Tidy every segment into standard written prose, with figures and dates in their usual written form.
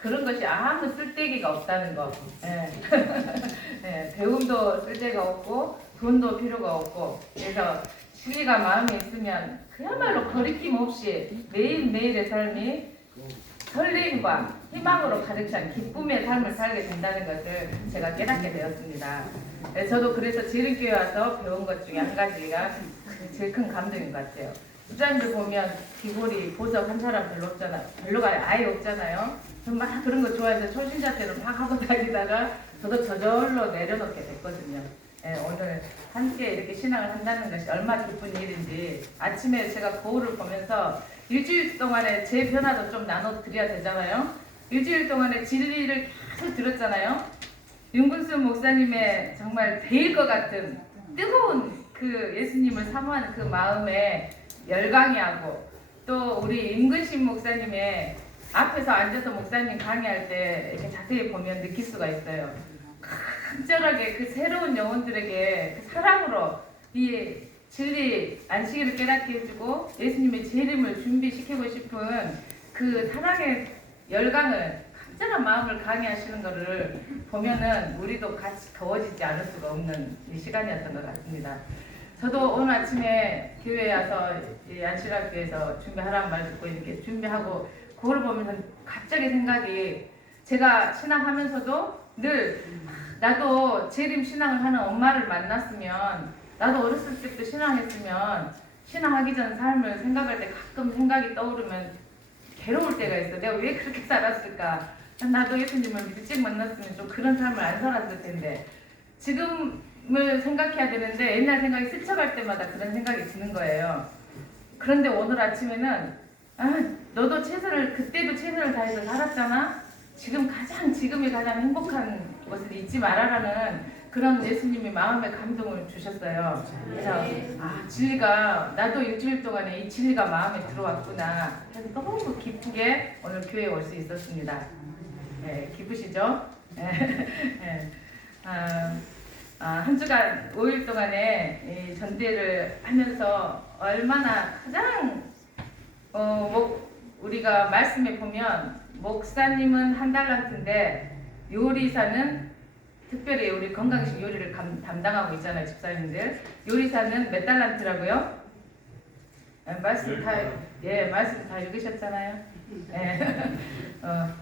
그런 것이 아무 쓸데기가 없다는 거. 예. 예, 배움도 쓸데가 없고 돈도 필요가 없고 그래서 진리가 마음에 있으면 그야말로 거리낌 없이 매일매일의 삶이 설렘과 희망으로 가득 찬 기쁨의 삶을 살게 된다는 것을 제가 깨닫게 되었습니다. 네, 저도 그래서 지름교회 와서 배운 것 중에 한 가지가 제일 큰 감동인 것 같아요. 집사님들 보면 귀걸이, 보석 한 사람 별로 없잖아요. 별로가 아예 없잖아요. 막 그런 거 좋아해서 초신자 때는 막 하고 다니다가 저도 저절로 내려놓게 됐거든요. 네, 오늘 함께 이렇게 신앙을 한다는 것이 얼마나 기쁜 일인지 아침에 제가 거울을 보면서 일주일 동안에 제 변화도 좀 나눠드려야 되잖아요. 일주일 동안에 진리를 계속 들었잖아요. 윤근수 목사님의 정말 데일 것 같은 뜨거운 그 예수님을 사모하는 그 마음에 열광이 하고 또 우리 임근신 목사님의 앞에서 앉아서 목사님 강의할 때 이렇게 자세히 보면 느낄 수가 있어요. 간절하게 그 새로운 영혼들에게 그 사랑으로 이 진리 안식일을 깨닫게 해주고 예수님의 재림을 준비시키고 싶은 그 사랑의 열광을 간절한 마음을 강의하시는 것을 보면은 우리도 같이 더워지지 않을 수가 없는 이 시간이었던 것 같습니다. 저도 오늘 아침에 교회에 와서 안식일교회에서 준비하라는 말 듣고 이렇게 준비하고 그걸 보면서 갑자기 생각이 제가 신앙하면서도 늘 나도 재림 신앙을 하는 엄마를 만났으면 나도 어렸을 때부터 신앙했으면 신앙하기 전 삶을 생각할 때 가끔 생각이 떠오르면 괴로울 때가 있어. 내가 왜 그렇게 살았을까? 나도 예수님을 일찍 만났으면 좀 그런 삶을 안 살았을 텐데 지금을 생각해야 되는데 옛날 생각이 스쳐갈 때마다 그런 생각이 드는 거예요. 그런데 오늘 아침에는 너도 그때도 최선을 다해서 살았잖아. 지금이 가장 행복한 것을 잊지 말아라는 그런 예수님이 마음의 감동을 주셨어요. 그래서 진리가 나도 일주일 동안에 이 진리가 마음에 들어왔구나. 그래서 너무 기쁘게 오늘 교회에 올 수 있었습니다. 네, 기쁘시죠? 네. 한 주간 5일 동안에 이 전대를 하면서 얼마나 가장 우리가 말씀에 보면 목사님은 한 달란트인데 요리사는 특별히 우리 건강식 요리를 담당하고 있잖아요. 집사님들 요리사는 몇 달란트라고요? 말씀 다 읽으셨잖아요. 네.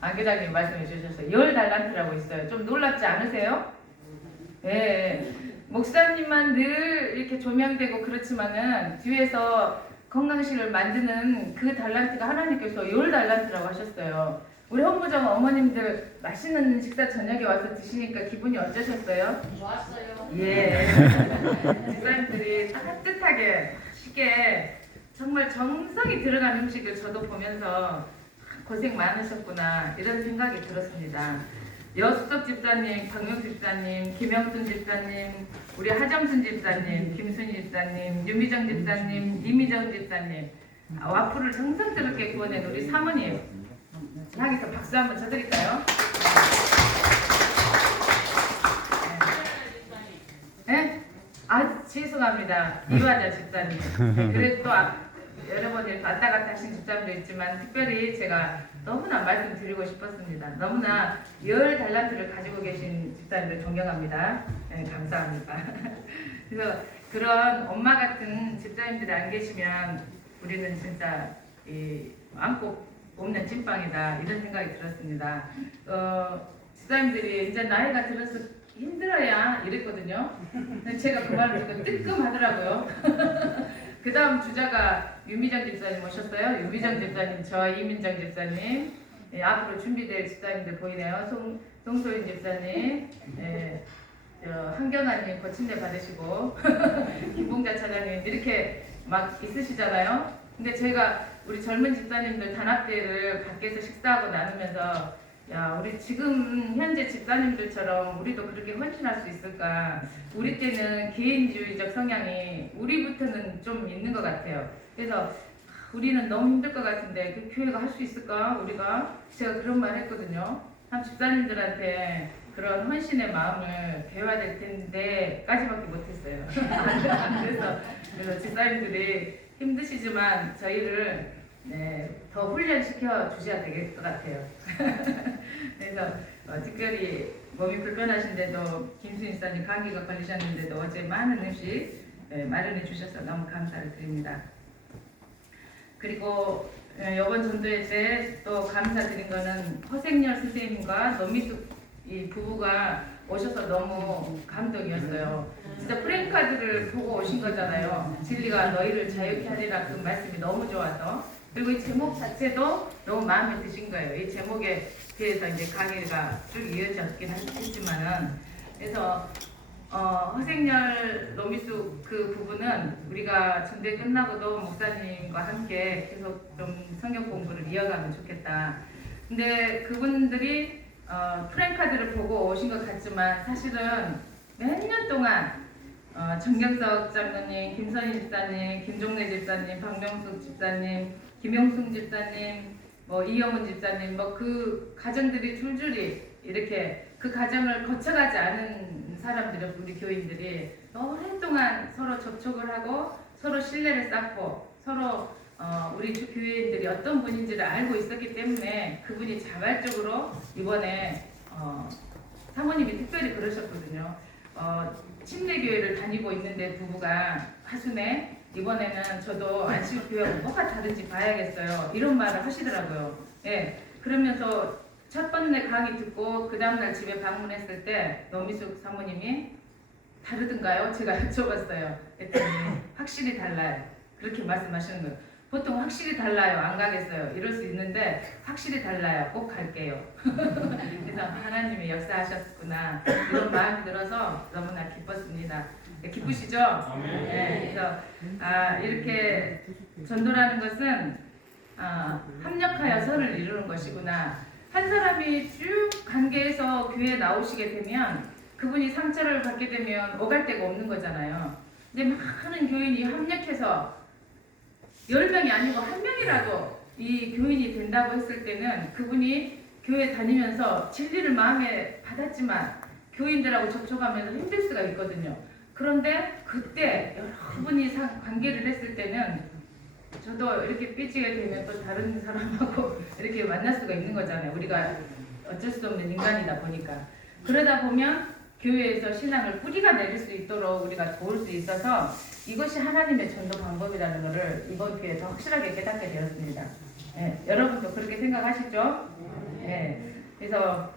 안교장님 말씀해 주셔서 10달란트라고 있어요. 좀 놀랍지 않으세요? 네. 목사님만 늘 이렇게 조명되고 그렇지만은 뒤에서 건강식을 만드는 그 달란트가 하나님께서 10달란트라고 하셨어요. 우리 헌부정 어머님들 맛있는 식사 저녁에 와서 드시니까 기분이 어떠셨어요? 좋았어요. 예. 집사님들이 따뜻하게 맛있게 정말 정성이 들어간 음식을 저도 보면서 고생 많으셨구나 이런 생각이 들었습니다. 여수석 집사님, 박명수 집사님, 김영순 집사님, 우리 하정순 집사님, 김순희 집사님, 유미정 집사님, 이미정 집사님, 와플을 정성스럽게 구워낸 우리 사모님 향해서 박수 한번 쳐드릴까요? 네? 죄송합니다. 이화자 집사님. 네, 그래도 또 여러 번 왔다 갔다 하신 집사님도 있지만 특별히 제가 너무나 말씀드리고 싶었습니다. 너무나 10달란트를 가지고 계신 집사님들 존경합니다. 네, 감사합니다. 그래서 그런 엄마 같은 집사님들이 안 계시면 우리는 진짜 안고 없는 찐빵이다 이런 생각이 들었습니다. 집사님들이 이제 나이가 들어서 힘들어야 이랬거든요. 제가 그 말을 듣고 뜨끔하더라고요. 그 다음 주자가 유미정 집사님 오셨어요. 유미정 집사님, 저 이민정 집사님, 앞으로 준비될 집사님들 보이네요. 송소인 집사님, 한경아님 고침대 받으시고 김봉자 차장님 이렇게 막 있으시잖아요. 근데 제가 우리 젊은 집사님들 단합대를 밖에서 식사하고 나누면서 야, 우리 지금 현재 집사님들처럼 우리도 그렇게 헌신할 수 있을까? 우리 때는 개인주의적 성향이 우리부터는 좀 있는 것 같아요. 그래서 우리는 너무 힘들 것 같은데 그 교회가 할 수 있을까? 우리가 제가 그런 말 했거든요. 참 집사님들한테 그런 헌신의 마음을 배워야 될 텐데 까지밖에 못했어요. 그래서 집사님들이 힘드시지만 저희를 더 훈련시켜 주셔야 될 것 같아요. 그래서 특별히 몸이 불편하신데도 김수인 사님 감기가 걸리셨는데도 어제 많은 음식 마련해 주셔서 너무 감사를 드립니다. 그리고 이번 전도회 때 또 감사드린 거는 허생열 선생님과 노미숙 이 부부가 오셔서 너무 감동이었어요. 진짜 프랭카드를 보고 오신 거잖아요. 진리가 너희를 자유케 하리라 그 말씀이 너무 좋아서. 그리고 이 제목 자체도 너무 마음에 드신 거예요. 이 제목에 대해서 이제 강의가 쭉 이어졌긴 했지만은 그래서 허생열 노미숙 그 부분은 우리가 전대 끝나고도 목사님과 함께 계속 좀 성경 공부를 이어가면 좋겠다. 근데 그분들이 프랭카드를 보고 오신 것 같지만 사실은 몇 년 동안 정경석 장로님, 김선희 집사님, 김종래 집사님, 박명숙 집사님, 김용숙 집사님, 이영훈 집사님, 그 가정들이 줄줄이 이렇게 그 가정을 거쳐가지 않은 사람들이 우리 교인들이 오랫동안 서로 접촉을 하고 서로 신뢰를 쌓고 서로 우리 교인들이 어떤 분인지를 알고 있었기 때문에 그분이 자발적으로 이번에 사모님이 특별히 그러셨거든요. 침례교회를 다니고 있는데 부부가 하순에 이번에는 저도 안식교회하고 뭐가 다른지 봐야겠어요. 이런 말을 하시더라고요. 예, 그러면서 첫 번째 강의 듣고 그 다음날 집에 방문했을 때 노미숙 사모님이 다르던가요? 제가 여쭤봤어요. 그랬더니 확실히 달라요. 그렇게 말씀하시는 거예요. 보통 확실히 달라요. 안 가겠어요. 이럴 수 있는데 확실히 달라요. 꼭 갈게요. 그래서 하나님이 역사하셨구나 이런 마음이 들어서 너무나 기뻤습니다. 기쁘시죠? 네, 그래서 이렇게 전도라는 것은 합력하여 선을 이루는 것이구나. 한 사람이 쭉 관계에서 교회에 나오시게 되면 그분이 상처를 받게 되면 오갈 데가 없는 거잖아요. 이제 많은 교인이 합력해서 10명이 아니고 1명이라도 이 교인이 된다고 했을 때는 그분이 교회 다니면서 진리를 마음에 받았지만 교인들하고 접촉하면서 힘들 수가 있거든요. 그런데 그때 여러분이 관계를 했을 때는 저도 이렇게 삐지게 되면 또 다른 사람하고 이렇게 만날 수가 있는 거잖아요. 우리가 어쩔 수 없는 인간이다 보니까. 그러다 보면 교회에서 신앙을 뿌리가 내릴 수 있도록 우리가 도울 수 있어서 이것이 하나님의 전도 방법이라는 것을 이번 기회에 더 확실하게 깨닫게 되었습니다. 여러분도 그렇게 생각하시죠? 그래서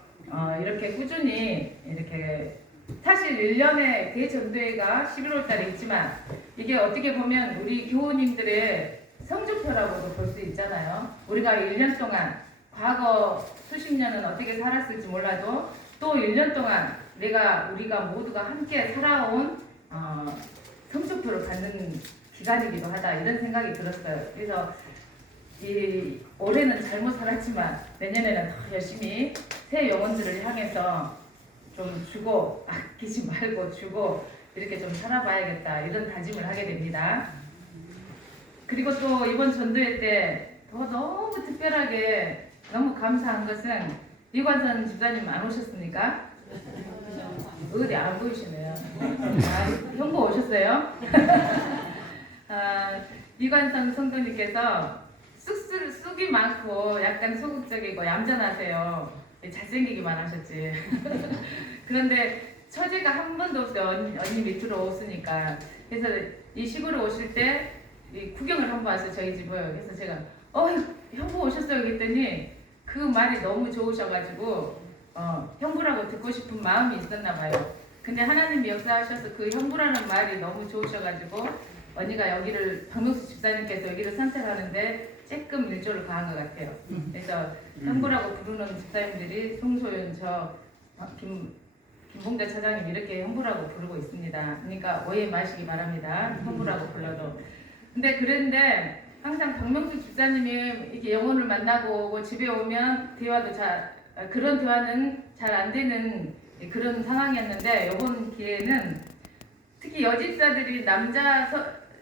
이렇게 꾸준히 이렇게 사실 1년에 대전도회가 11월 달에 있지만 이게 어떻게 보면 우리 교우님들의 성적표라고도 볼 수 있잖아요. 우리가 1년 동안 과거 수십 년은 어떻게 살았을지 몰라도 또 1년 동안 우리가 모두가 함께 살아온 성적표를 받는 기간이기도 하다 이런 생각이 들었어요. 그래서 올해는 잘못 살았지만 내년에는 더 열심히 새 영혼들을 향해서 좀 주고 아끼지 말고 주고 이렇게 좀 살아봐야겠다 이런 다짐을 하게 됩니다. 그리고 또 이번 전도회 때 더 너무 특별하게 너무 감사한 것은 이관선 집사님 안 오셨습니까? 어디 안 보이시네요. 형부 오셨어요? 이관선 성도님께서 쑥이 많고 약간 소극적이고 얌전하세요. 잘생기기만 하셨지. 그런데 처제가 한 번도 없어요. 언니 밑으로 오시니까. 그래서 이 시골에 오실 때 구경을 한번 왔어요. 저희 집을. 그래서 제가 형부 오셨어요 그랬더니 그 말이 너무 좋으셔가지고 형부라고 듣고 싶은 마음이 있었나 봐요. 근데 하나님이 역사하셔서 그 형부라는 말이 너무 좋으셔가지고 언니가 여기를 박명수 집사님께서 여기를 선택하는데 조금 일조를 가한 것 같아요. 그래서 형부라고 부르는 집사님들이 송소윤 김봉자 차장님 이렇게 형부라고 부르고 있습니다. 그러니까 오해 마시기 바랍니다. 형부라고 불러도. 그런데 항상 박명수 집사님이 이렇게 영혼을 만나고 오고 집에 오면 그런 대화는 잘 안 되는 그런 상황이었는데 이번 기회는 특히 여집사들이 남자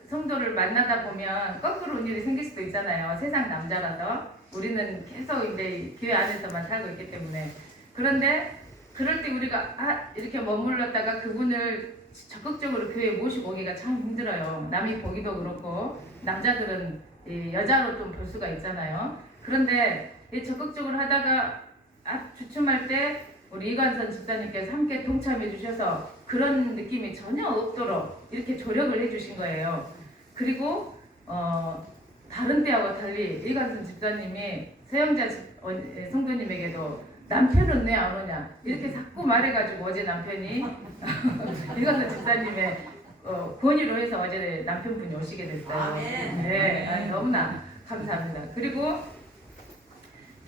성도를 만나다 보면 거꾸로 일이 생길 수도 있잖아요. 세상 남자라서 우리는 계속 이제 교회 안에서만 살고 있기 때문에. 그런데 그럴 때 우리가 이렇게 머물렀다가 그분을 적극적으로 교회에 모시고 오기가 참 힘들어요. 남이 보기도 그렇고 남자들은 여자로 좀 볼 수가 있잖아요. 그런데 적극적으로 하다가 주춤할 때 우리 이관선 집사님께서 함께 동참해 주셔서 그런 느낌이 전혀 없도록 이렇게 조력을 해주신 거예요. 그리고 다른 때하고 달리 이관선 집사님이 세영자 성도님에게도 남편은 왜 안 오냐 이렇게 자꾸 말해가지고 어제 남편이 이관선 집사님의 권유로 해서 어제 남편분이 오시게 됐어요. 네, 아니, 너무나 감사합니다. 그리고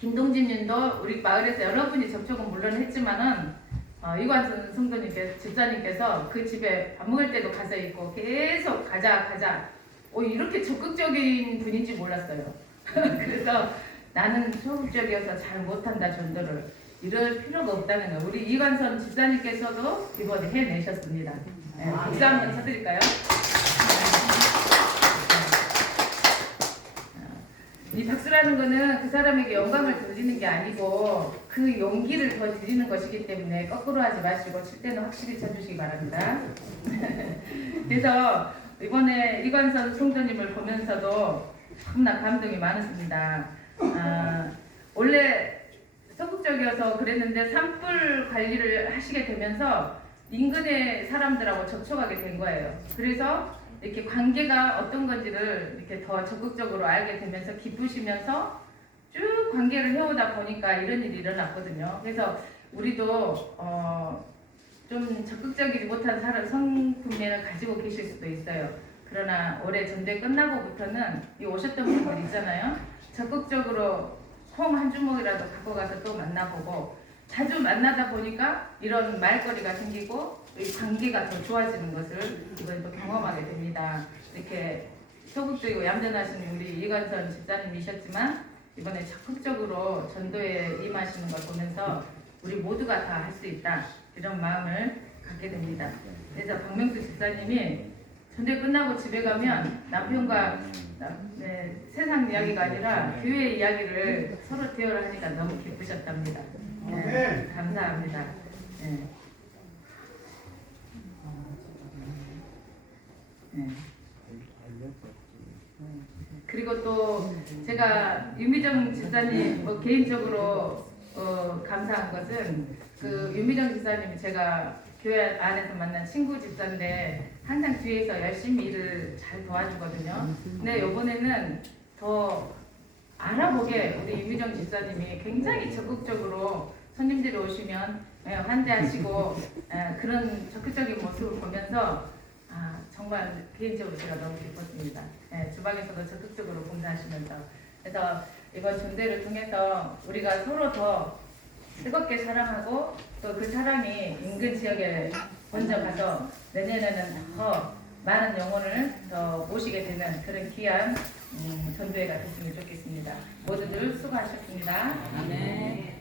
김동진님도 우리 마을에서 여러분이 접촉은 물론 했지만은 이관선 성도님께서 집사님께서 그 집에 밥 먹을 때도 가서 있고 계속 가자 이렇게 적극적인 분인지 몰랐어요. 그래서 나는 소극적이어서 잘 못한다 전도를 이럴 필요가 없다는 거 우리 이관선 집사님께서도 이번에 해내셨습니다. 네, 박수 한번 쳐드릴까요? 이 박수라는 거는 그 사람에게 영광을 돌리는 게 아니고 그 용기를 더 드리는 것이기 때문에 거꾸로 하지 마시고 칠 때는 확실히 쳐주시기 바랍니다. 그래서 이번에 이관선 성도님을 보면서도 너무나 감동이 많았습니다. 원래 적극적이어서 그랬는데 산불 관리를 하시게 되면서 인근의 사람들하고 접촉하게 된 거예요. 그래서 이렇게 관계가 어떤 건지를 이렇게 더 적극적으로 알게 되면서 기쁘시면서 쭉 관계를 해오다 보니까 이런 일이 일어났거든요. 그래서 우리도 좀 적극적이지 못한 성품면을 가지고 계실 수도 있어요. 그러나 올해 전대 끝나고부터는 이 오셨던 분들 있잖아요. 적극적으로 콩 한 주먹이라도 갖고 가서 또 만나보고 자주 만나다 보니까 이런 말거리가 생기고 이 관계가 더 좋아지는 것을 이번에 또 경험하게 됩니다. 이렇게 소극적이고 얌전하신 우리 이관선 집사님이셨지만 이번에 적극적으로 전도에 임하시는 걸 보면서 우리 모두가 다 할 수 있다 이런 마음을 갖게 됩니다. 그래서 박명수 집사님이 전대 끝나고 집에 가면 남편과 세상 이야기가 아니라 교회 이야기를 서로 대화를 하니까 너무 기쁘셨답니다. 네, 감사합니다. 네. 네. 그리고 또 제가 유미정 집사님 개인적으로 감사한 것은 그 유미정 집사님이 제가 교회 안에서 만난 친구 집사인데 항상 뒤에서 열심히 일을 잘 도와주거든요. 근데 이번에는 더 알아보게 우리 유미정 집사님이 굉장히 적극적으로 손님들이 오시면 환대하시고 그런 적극적인 모습을 보면서 정말 개인적으로 제가 너무 기뻤습니다. 주방에서도 적극적으로 봉사하시면서 그래서 이번 전대를 통해서 우리가 서로 더 뜨겁게 사랑하고 또 그 사랑이 인근 지역에 먼저 가서 내년에는 더 많은 영혼을 더 모시게 되는 그런 귀한 전도회가 됐으면 좋겠습니다. 모두들 수고하셨습니다. 네.